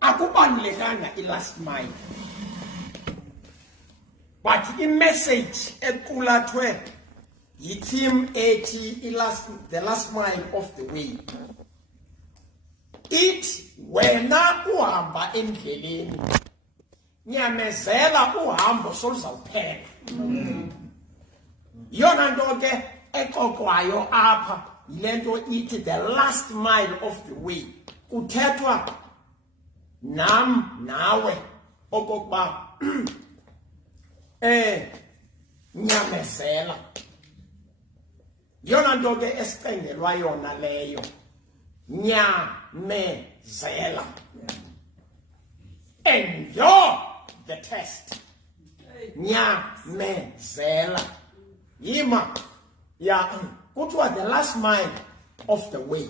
akubalulekanga i-last mile, but i-message equlathwe yi-team ethi the last mile of the way ithi wena uhamba endleleni nyamezela uhambo soluzawuphela. Yona nto ke exoxwayo apha yile nto ithi the last mile of the way. Kuthethwa nam nawe okokuba nyamezela. Yona nto ke esicengelwa yona leyo, nyamezela. Endure the test. Nyamezela. Yima ya kuthiwa the last mile of the way.